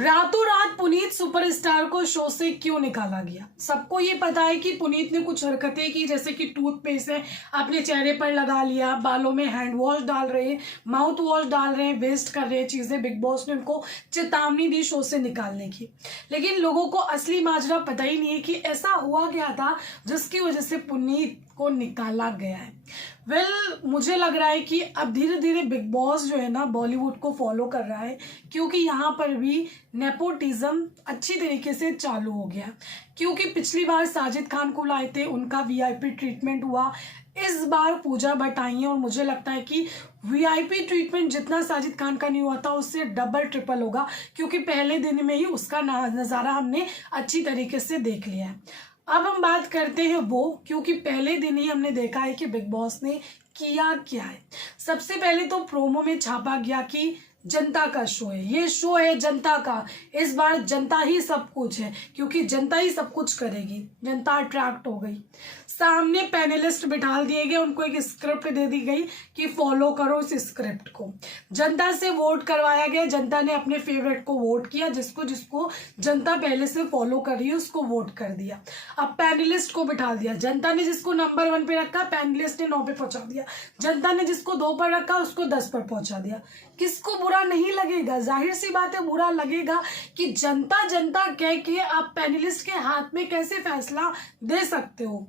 रातों रात पुनीत सुपरस्टार को शो से क्यों निकाला गया। सबको ये पता है कि पुनीत ने कुछ हरकतें की, जैसे कि टूथपेस्ट है अपने चेहरे पर लगा लिया, बालों में हैंड वॉश डाल रहे, माउथ वॉश डाल रहे, वेस्ट कर रहे चीजें। बिग बॉस ने उनको चेतावनी दी शो से निकालने की, लेकिन लोगों को असली माजरा पता ही नहीं है कि ऐसा हुआ क्या था जिसकी वजह से पुनीत को निकाला गया है। मुझे लग रहा है कि अब धीरे धीरे बिग बॉस जो है ना बॉलीवुड को फॉलो कर रहा है, क्योंकि यहाँ पर भी नेपोटिज्म अच्छी तरीके से चालू हो गया। क्योंकि पिछली बार साजिद खान को लाए थे, उनका वीआईपी ट्रीटमेंट हुआ। इस बार पूजा भट्ट आई है और मुझे लगता है कि वीआईपी ट्रीटमेंट जितना साजिद खान का नहीं हुआ था उससे डबल ट्रिपल होगा, क्योंकि पहले दिन में ही उसका नज़ारा हमने अच्छी तरीके से देख लिया है। अब हम बात करते हैं क्योंकि पहले दिन ही हमने देखा है कि बिग बॉस ने किया क्या है। सबसे पहले तो प्रोमो में छापा गया कि जनता का शो है, ये शो है जनता का, इस बार जनता ही सब कुछ है, क्योंकि जनता ही सब कुछ करेगी। जनता अट्रैक्ट हो गई। सामने पैनलिस्ट बिठा दिए गए, उनको एक स्क्रिप्ट दे दी गई कि फॉलो करो इस स्क्रिप्ट को। जनता से वोट करवाया गया, जनता ने अपने फेवरेट को वोट किया, जिसको जिसको जनता पहले से फॉलो कर रही है उसको वोट कर दिया। अब पैनलिस्ट को बिठा दिया, जनता ने जिसको नंबर 1 पे रखा पैनलिस्ट ने 9 पे पहुंचा दिया, जनता ने जिसको 2 पर रखा उसको 10 पर पहुंचा दिया। किसको बुरा नहीं लगेगा? जाहिर सी बात है बुरा लगेगा कि जनता जनता कह के आप पैनलिस्ट के हाथ में कैसे फैसला दे सकते हो।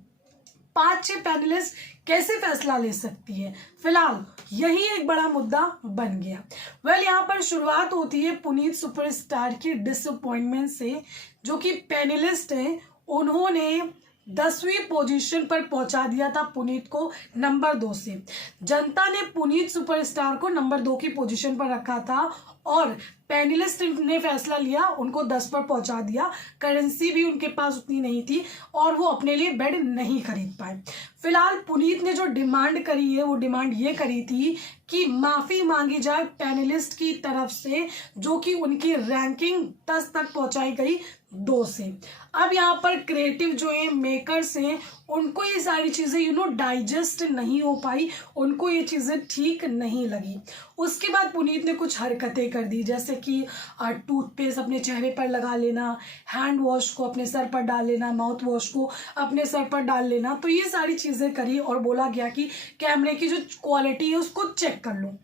5-6 पैनलिस्ट कैसे फैसला ले सकती है? फिलहाल यही एक बड़ा मुद्दा बन गया। यहाँ पर शुरुआत होती है पुनीत सुपरस्टार की डिसअपॉइंटमेंट से, जो कि पैनलिस्ट है, उन्होंने 10वीं पोजीशन पर पहुंचा दिया था पुनीत को नंबर 2 से। जनता ने पुनीत सुपरस्टार को नंबर 2 की पोजीशन पर रखा था और पैनलिस्ट ने फैसला लिया, उनको 10 पर पहुंचा दिया। करेंसी भी उनके पास उतनी नहीं थी और वो अपने लिए बेड नहीं खरीद पाए। फिलहाल पुनीत ने जो डिमांड करी है वो डिमांड ये करी थी कि माफी मांगी जाए पैनलिस्ट की तरफ से, जो कि उनकी रैंकिंग 10 तक पहुंचाई गई 2 से। अब यहाँ पर क्रिएटिव जो है मेकर्स हैं, उनको ये सारी चीजें डाइजेस्ट नहीं हो पाई, उनको ये चीजें ठीक नहीं लगी। उसके बाद पुनीत ने कुछ हरकतें कर दी, जैसे कि टूथपेस्ट अपने चेहरे पर लगा लेना, हैंड वॉश को अपने सर पर डाल लेना, माउथ वॉश को अपने सर पर डाल लेना। तो ये सारी चीजें करी और बोला गया कि कैमरे की जो क्वालिटी है उसको चेक कर लो।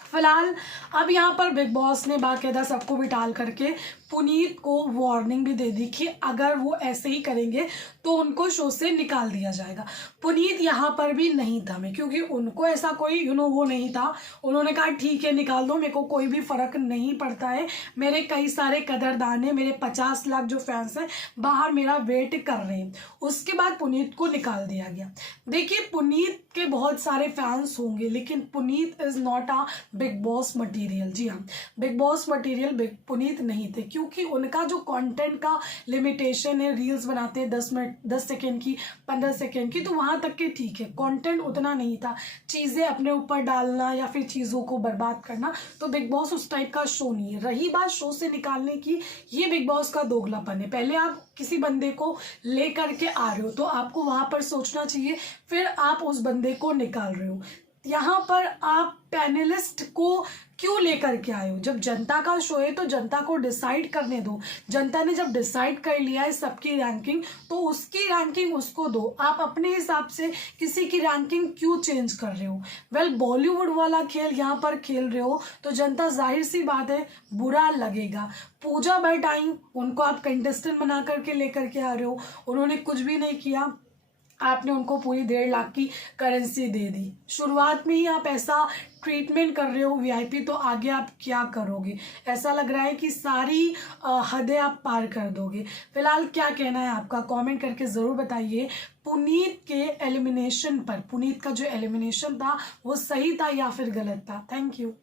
फिलहाल अब यहाँ पर बिग बॉस ने बाकायदा सबको बिठाल करके पुनीत को वार्निंग भी दे दी कि अगर वो ऐसे ही करेंगे तो उनको शो से निकाल दिया जाएगा। पुनीत यहाँ पर भी नहीं थमे, क्योंकि उनको ऐसा कोई वो नहीं था। उन्होंने कहा ठीक है निकाल दो, मेरे को कोई भी फर्क नहीं पड़ता है, मेरे कई सारे कदरदान है, मेरे 50 लाख जो फैंस हैं बाहर मेरा वेट कर रहे हैं। उसके बाद पुनीत को निकाल दिया गया। देखिए पुनीत के बहुत सारे फैंस होंगे, लेकिन Puneet is not a Bigg Boss material. जी हाँ, बिग बॉस मटेरियल पुनीत नहीं थे, क्योंकि उनका जो कंटेंट का लिमिटेशन है, रील्स बनाते हैं 10 सेकेंड की, 15 सेकेंड की, तो वहां तक के ठीक है, कंटेंट उतना नहीं था। चीजें अपने ऊपर डालना या फिर चीजों को बर्बाद करना, तो बिग बॉस उस टाइप का शो नहीं है। रही बात शो से निकालने की, ये बिग बॉस का दोगलापन है। पहले आप किसी बंदे को लेकर के आ रहे हो तो आपको वहां पर सोचना चाहिए, फिर आप उस बंदे को निकाल रहे हो। यहाँ पर आप पैनलिस्ट को क्यों लेकर के आए हो? जब जनता का शो है तो जनता को डिसाइड करने दो। जनता ने जब डिसाइड कर लिया है सबकी रैंकिंग, तो उसकी रैंकिंग उसको दो। आप अपने हिसाब से किसी की रैंकिंग क्यों चेंज कर रहे हो? बॉलीवुड वाला खेल यहाँ पर खेल रहे हो तो जनता जाहिर सी बात है बुरा लगेगा। पूजा भट्ट आई, उनको आप कंटेस्टेंट बना करके लेकर के आ रहे हो, उन्होंने कुछ भी नहीं किया, आपने उनको पूरी 1.5 लाख की करेंसी दे दी। शुरुआत में ही आप ऐसा ट्रीटमेंट कर रहे हो वीआईपी, तो आगे आप क्या करोगे? ऐसा लग रहा है कि सारी हदें आप पार कर दोगे। फिलहाल क्या कहना है आपका, कमेंट करके ज़रूर बताइए। पुनीत के एलिमिनेशन पर, पुनीत का जो एलिमिनेशन था वो सही था या फिर गलत था? Thank you.